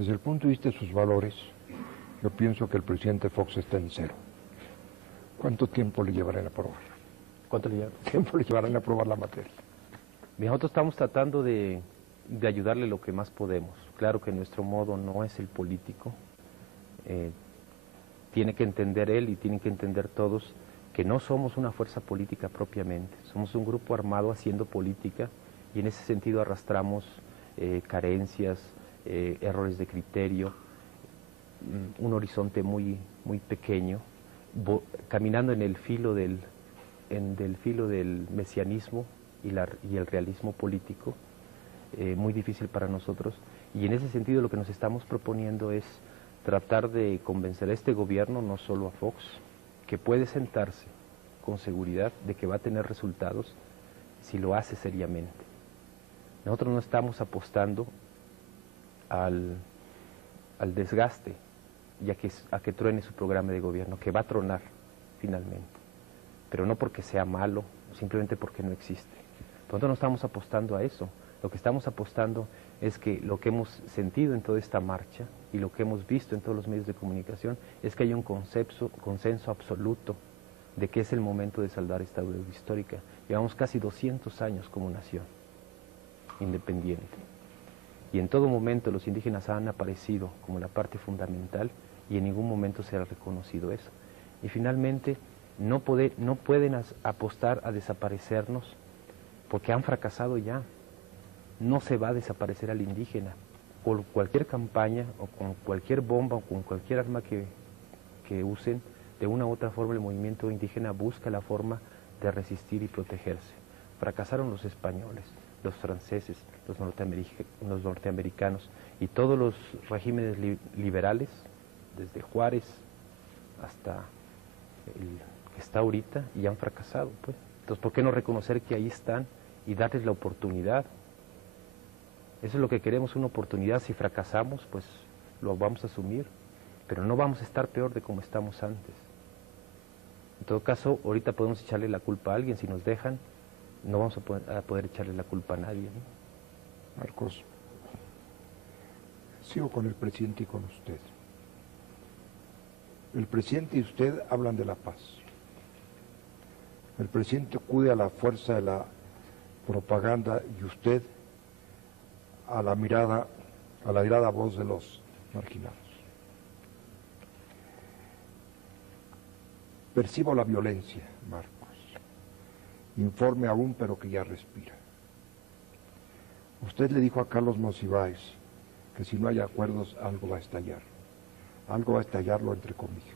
Desde el punto de vista de sus valores, yo pienso que el presidente Fox está en cero. ¿Cuánto tiempo le llevarán a aprobar? ¿Cuánto le lleva? ¿Tiempo le llevarán a aprobar la materia? Nosotros estamos tratando de ayudarle lo que más podemos. Claro que nuestro modo no es el político. Tiene que entender él y tienen que entender todos que no somos una fuerza política propiamente. Somos un grupo armado haciendo política y en ese sentido arrastramos carencias, errores de criterio, un horizonte muy pequeño, caminando en el filo del mesianismo y el realismo político, muy difícil para nosotros, y en ese sentido lo que nos estamos proponiendo es tratar de convencer a este gobierno, no solo a Fox, que puede sentarse con seguridad de que va a tener resultados si lo hace seriamente. Nosotros no estamos apostando al desgaste y a que truene su programa de gobierno, que va a tronar finalmente, pero no porque sea malo, simplemente porque no existe. Nosotros no estamos apostando a eso. Lo que estamos apostando es que lo que hemos sentido en toda esta marcha y lo que hemos visto en todos los medios de comunicación es que hay un consenso absoluto de que es el momento de saldar esta deuda histórica. Llevamos casi 200 años como nación independiente y en todo momento los indígenas han aparecido como la parte fundamental y en ningún momento se ha reconocido eso. Y finalmente no pueden apostar a desaparecernos porque han fracasado ya. No se va a desaparecer al indígena. Por cualquier campaña o con cualquier bomba o con cualquier arma que usen, de una u otra forma el movimiento indígena busca la forma de resistir y protegerse. Fracasaron los españoles, los franceses, los norteamericanos y todos los regímenes liberales, desde Juárez hasta el que está ahorita, y han fracasado, pues. Entonces, ¿por qué no reconocer que ahí están y darles la oportunidad? Eso es lo que queremos, una oportunidad. Si fracasamos, pues lo vamos a asumir, pero no vamos a estar peor de como estamos antes. En todo caso, ahorita podemos echarle la culpa a alguien, si nos dejan, no vamos a poder echarle la culpa a nadie, ¿no? Marcos, sigo con el presidente y con usted. El presidente y usted hablan de la paz. El presidente acude a la fuerza de la propaganda y usted a la mirada voz de los marginados. Percibo la violencia, Marcos. Informe aún, pero que ya respira. Usted le dijo a Carlos Monsiváis que si no hay acuerdos, algo va a estallar. Algo va a estallarlo entre comillas.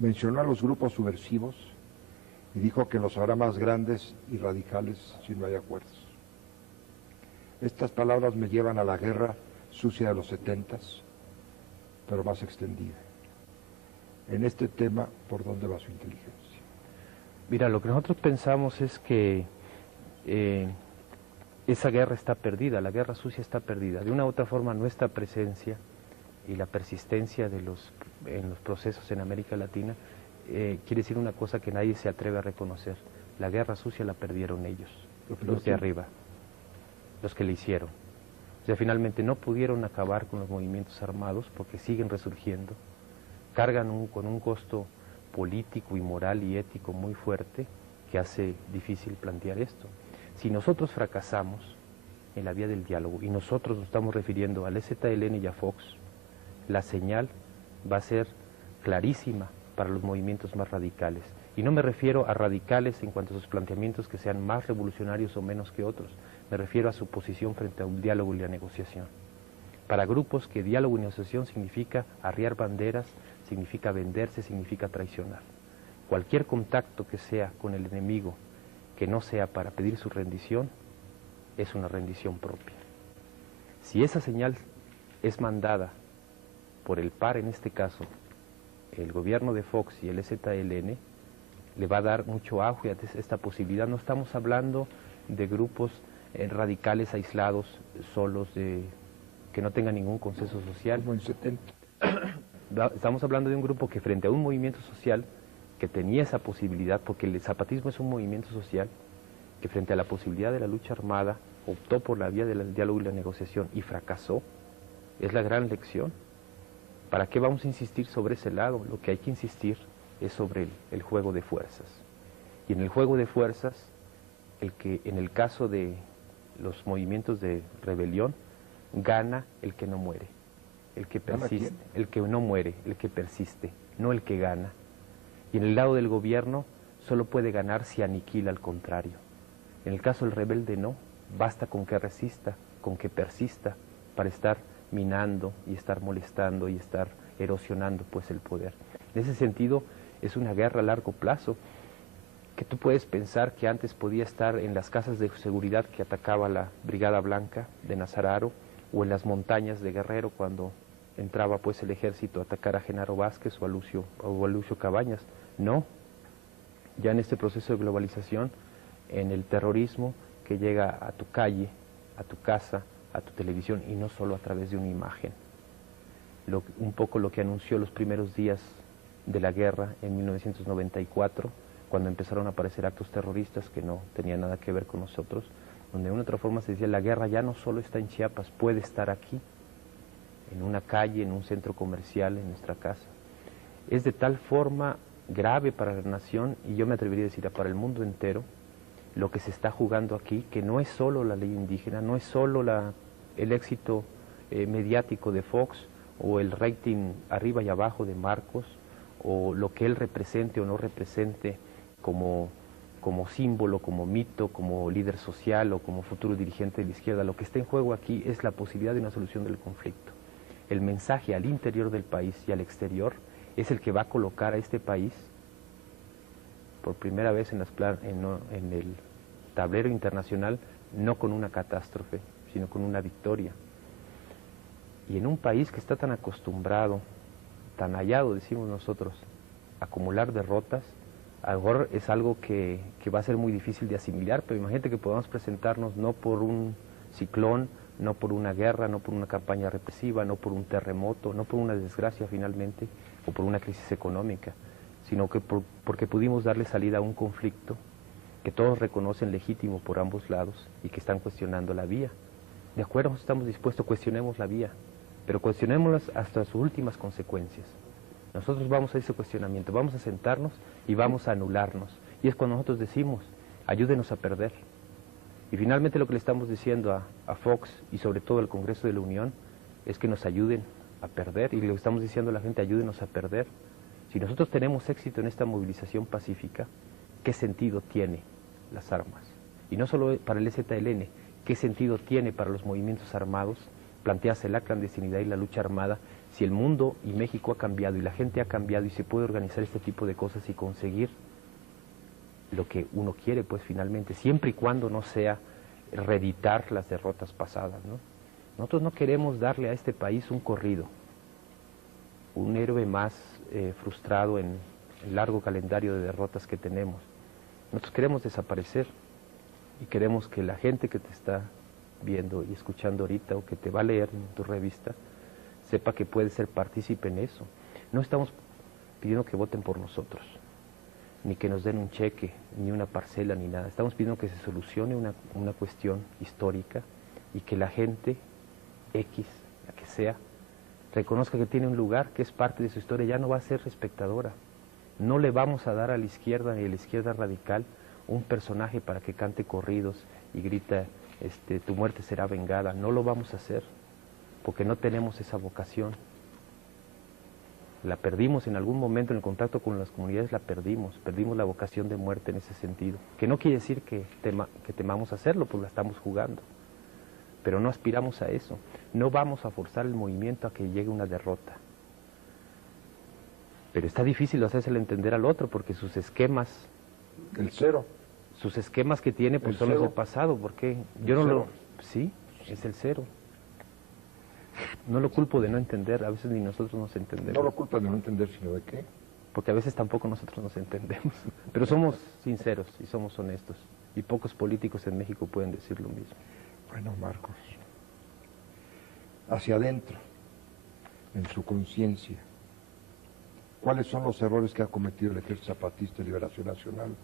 Mencionó a los grupos subversivos y dijo que los habrá más grandes y radicales si no hay acuerdos. Estas palabras me llevan a la guerra sucia de los 70s, pero más extendida. En este tema, ¿por dónde va su inteligencia? Mira, lo que nosotros pensamos es que esa guerra está perdida, la guerra sucia está perdida. De una u otra forma, nuestra presencia y la persistencia en los procesos en América Latina quiere decir una cosa que nadie se atreve a reconocer. La guerra sucia la perdieron ellos, los de arriba, los que le hicieron. O sea, finalmente no pudieron acabar con los movimientos armados porque siguen resurgiendo, cargan con un costo político y moral y ético muy fuerte que hace difícil plantear esto. Si nosotros fracasamos en la vía del diálogo, y nosotros nos estamos refiriendo al EZLN y a Fox, la señal va a ser clarísima para los movimientos más radicales. Y no me refiero a radicales en cuanto a sus planteamientos que sean más revolucionarios o menos que otros, me refiero a su posición frente a un diálogo y la negociación. Para grupos que diálogo y negociación significa arriar banderas, significa venderse, significa traicionar. Cualquier contacto que sea con el enemigo que no sea para pedir su rendición, es una rendición propia. Si esa señal es mandada por el par, en este caso, el gobierno de Fox y el EZLN, le va a dar mucho auge a esta posibilidad. No estamos hablando de grupos radicales aislados, solos, que no tengan ningún consenso social. Como en 70. Estamos hablando de un grupo que frente a un movimiento social que tenía esa posibilidad, porque el zapatismo es un movimiento social, que frente a la posibilidad de la lucha armada optó por la vía del diálogo y la negociación y fracasó. Es la gran lección. ¿Para qué vamos a insistir sobre ese lado? Lo que hay que insistir es sobre el juego de fuerzas. Y en el juego de fuerzas, en el caso de los movimientos de rebelión, gana el que no muere, el que persiste, el que no muere, el que persiste, no el que gana. Y en el lado del gobierno solo puede ganar si aniquila al contrario. En el caso del rebelde no, basta con que resista, con que persista para estar minando y estar molestando y estar erosionando pues el poder. En ese sentido es una guerra a largo plazo, que tú puedes pensar que antes podía estar en las casas de seguridad que atacaba la Brigada Blanca de Nazararo, o en las montañas de Guerrero cuando entraba pues el ejército a atacar a Genaro Vázquez o a Lucio Cabañas. No, ya en este proceso de globalización, en el terrorismo que llega a tu calle, a tu casa, a tu televisión, y no solo a través de una imagen. Un poco lo que anunció los primeros días de la guerra en 1994, cuando empezaron a aparecer actos terroristas que no tenían nada que ver con nosotros, donde de una u otra forma se decía, la guerra ya no solo está en Chiapas, puede estar aquí, en una calle, en un centro comercial, en nuestra casa. Es de tal forma grave para la nación, y yo me atrevería a decir para el mundo entero, lo que se está jugando aquí, que no es solo la ley indígena, no es solo el éxito mediático de Fox, o el rating arriba y abajo de Marcos, o lo que él represente o no represente como símbolo, como mito, como líder social o como futuro dirigente de la izquierda. Lo que está en juego aquí es la posibilidad de una solución del conflicto. El mensaje al interior del país y al exterior es el que va a colocar a este país por primera vez en el tablero internacional, no con una catástrofe, sino con una victoria. Y en un país que está tan acostumbrado, tan hallado, decimos nosotros, a acumular derrotas, ahora es algo que va a ser muy difícil de asimilar, pero imagínate que podamos presentarnos no por un ciclón, no por una guerra, no por una campaña represiva, no por un terremoto, no por una desgracia finalmente, o por una crisis económica, sino que porque pudimos darle salida a un conflicto que todos reconocen legítimo por ambos lados y que están cuestionando la vía. De acuerdo, estamos dispuestos, cuestionemos la vía, pero cuestionémoslas hasta sus últimas consecuencias. Nosotros vamos a ese cuestionamiento, vamos a sentarnos y vamos a anularnos. Y es cuando nosotros decimos, ayúdenos a perder. Y finalmente lo que le estamos diciendo a Fox y sobre todo al Congreso de la Unión es que nos ayuden a perder. Y le estamos diciendo a la gente, ayúdenos a perder. Si nosotros tenemos éxito en esta movilización pacífica, ¿qué sentido tiene las armas? Y no solo para el EZLN, ¿qué sentido tiene para los movimientos armados plantearse la clandestinidad y la lucha armada si el mundo y México ha cambiado y la gente ha cambiado y se puede organizar este tipo de cosas y conseguir lo que uno quiere, pues finalmente, siempre y cuando no sea reeditar las derrotas pasadas, ¿no? Nosotros no queremos darle a este país un corrido, un héroe más frustrado en el largo calendario de derrotas que tenemos. Nosotros queremos desaparecer y queremos que la gente que te está viendo y escuchando ahorita o que te va a leer en tu revista sepa que puede ser partícipe en eso. No estamos pidiendo que voten por nosotros, ni que nos den un cheque, ni una parcela, ni nada. Estamos pidiendo que se solucione una cuestión histórica y que la gente X, la que sea, reconozca que tiene un lugar, que es parte de su historia, ya no va a ser espectadora. No le vamos a dar a la izquierda ni a la izquierda radical un personaje para que cante corridos y grita, tu muerte será vengada. No lo vamos a hacer, porque no tenemos esa vocación. La perdimos en algún momento en el contacto con las comunidades, perdimos la vocación de muerte en ese sentido. Que no quiere decir que temamos hacerlo, pues la estamos jugando. Pero no aspiramos a eso. No vamos a forzar el movimiento a que llegue una derrota. Pero está difícil hacérselo entender al otro, porque sus esquemas... El cero. Sus esquemas que tiene, pues son los del pasado, porque yo no lo... Sí, es el cero. No lo culpo de no entender, a veces ni nosotros nos entendemos. No lo culpas de no entender, sino de qué. Porque a veces tampoco nosotros nos entendemos. Pero somos sinceros y somos honestos. Y pocos políticos en México pueden decir lo mismo. Bueno, Marcos, hacia adentro, en su conciencia, ¿cuáles son los errores que ha cometido el Ejército Zapatista de Liberación Nacional?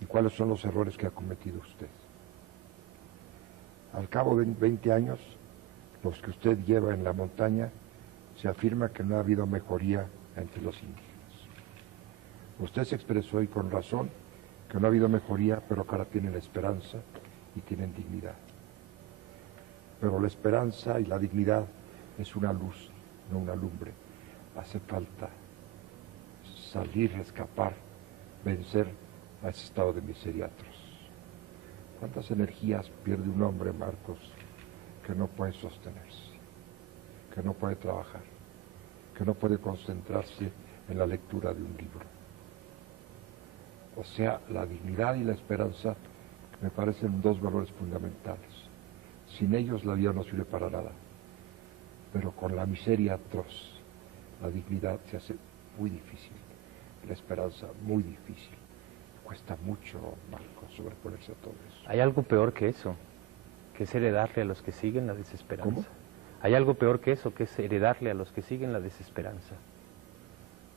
¿Y cuáles son los errores que ha cometido usted? Al cabo de 20 años, los que usted lleva en la montaña, se afirma que no ha habido mejoría entre los indígenas. Usted se expresó y con razón que no ha habido mejoría, pero que ahora tienen esperanza y tienen dignidad. Pero la esperanza y la dignidad es una luz, no una lumbre. Hace falta salir, escapar, vencer a ese estado de miseria atroz. ¿Cuántas energías pierde un hombre, Marcos, que no puede sostenerse, que no puede trabajar, que no puede concentrarse en la lectura de un libro? O sea, la dignidad y la esperanza me parecen dos valores fundamentales. Sin ellos la vida no sirve para nada. Pero con la miseria atroz, la dignidad se hace muy difícil, la esperanza muy difícil. Cuesta mucho, Marcos, sobreponerse a todo eso. Hay algo peor que eso, que es heredarle a los que siguen la desesperanza. ¿Cómo? Hay algo peor que eso, que es heredarle a los que siguen la desesperanza.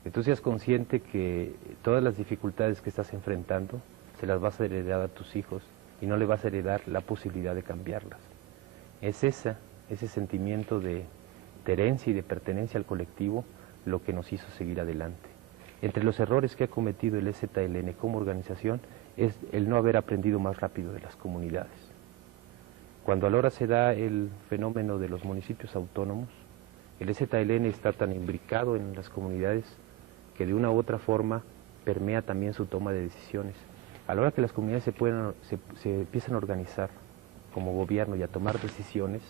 Que tú seas consciente que todas las dificultades que estás enfrentando se las vas a heredar a tus hijos y no le vas a heredar la posibilidad de cambiarlas. Es ese sentimiento de herencia y de pertenencia al colectivo lo que nos hizo seguir adelante. Entre los errores que ha cometido el EZLN como organización es el no haber aprendido más rápido de las comunidades. Cuando ahora se da el fenómeno de los municipios autónomos, el EZLN está tan imbricado en las comunidades que de una u otra forma permea también su toma de decisiones. A la hora que las comunidades se empiezan a organizar como gobierno y a tomar decisiones,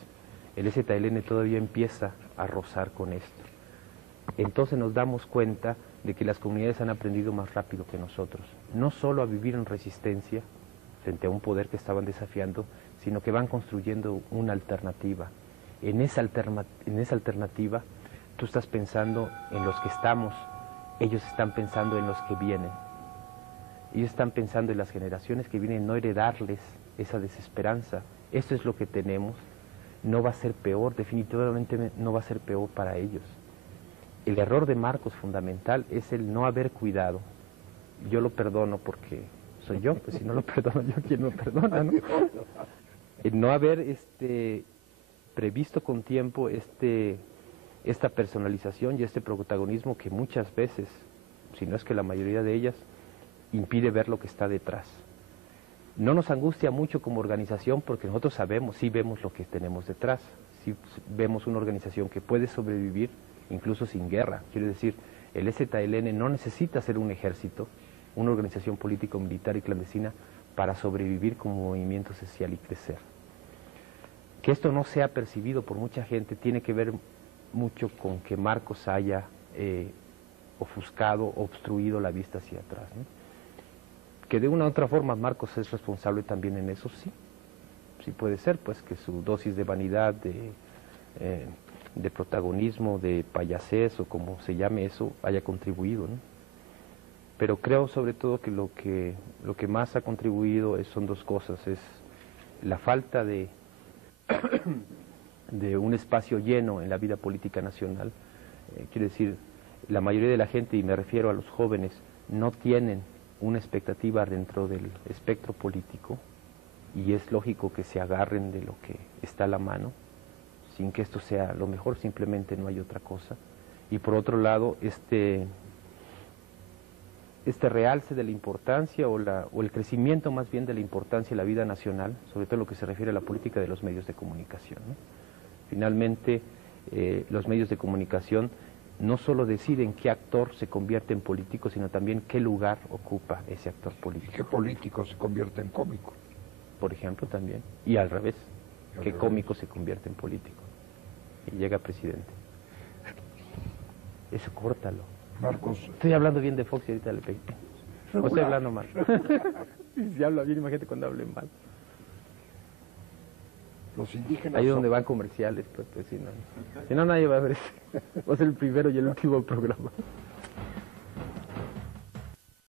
el EZLN todavía empieza a rozar con esto. Entonces nos damos cuenta de que las comunidades han aprendido más rápido que nosotros, no solo a vivir en resistencia frente a un poder que estaban desafiando, sino que van construyendo una alternativa. En esa alternativa tú estás pensando en los que estamos, ellos están pensando en los que vienen. Ellos están pensando en las generaciones que vienen, no heredarles esa desesperanza. Esto es lo que tenemos, no va a ser peor, definitivamente no va a ser peor para ellos. El error de Marcos fundamental es el no haber cuidado. Yo lo perdono porque soy yo, pues si no lo perdono yo, ¿quién lo perdona, no? El no haber previsto con tiempo esta personalización y este protagonismo que muchas veces, si no es que la mayoría de ellas, impide ver lo que está detrás. No nos angustia mucho como organización porque nosotros sabemos, sí vemos lo que tenemos detrás, sí vemos una organización que puede sobrevivir incluso sin guerra. Quiere decir, el EZLN no necesita ser un ejército, una organización político-militar y clandestina para sobrevivir como movimiento social y crecer. Que esto no sea percibido por mucha gente tiene que ver mucho con que Marcos haya ofuscado, obstruido la vista hacia atrás, ¿no? Que de una u otra forma Marcos es responsable también en eso, sí. Sí puede ser, pues, que su dosis de vanidad, de protagonismo, de payasés o como se llame eso, haya contribuido, ¿no? Pero creo sobre todo que lo que más ha contribuido son dos cosas, es la falta de un espacio lleno en la vida política nacional. Quiere decir, la mayoría de la gente, y me refiero a los jóvenes, no tienen una expectativa dentro del espectro político y es lógico que se agarren de lo que está a la mano, sin que esto sea lo mejor, simplemente no hay otra cosa. Y por otro lado, este realce de la importancia o el crecimiento más bien de la importancia de la vida nacional, sobre todo en lo que se refiere a la política de los medios de comunicación, ¿no? Finalmente, los medios de comunicación no solo deciden qué actor se convierte en político, sino también qué lugar ocupa ese actor político. ¿Y qué político se convierte en cómico? Por ejemplo, también. Y al revés, qué cómico se convierte en político y llega presidente. Eso córtalo. Marcos. Estoy hablando bien de Fox y ahorita le pegué. O estoy hablando mal. Si habla bien, imagínate cuando hable mal. Los indígenas. Ahí donde van comerciales, pues si no nadie va a ver eso. Va a ser el primero y el último programa.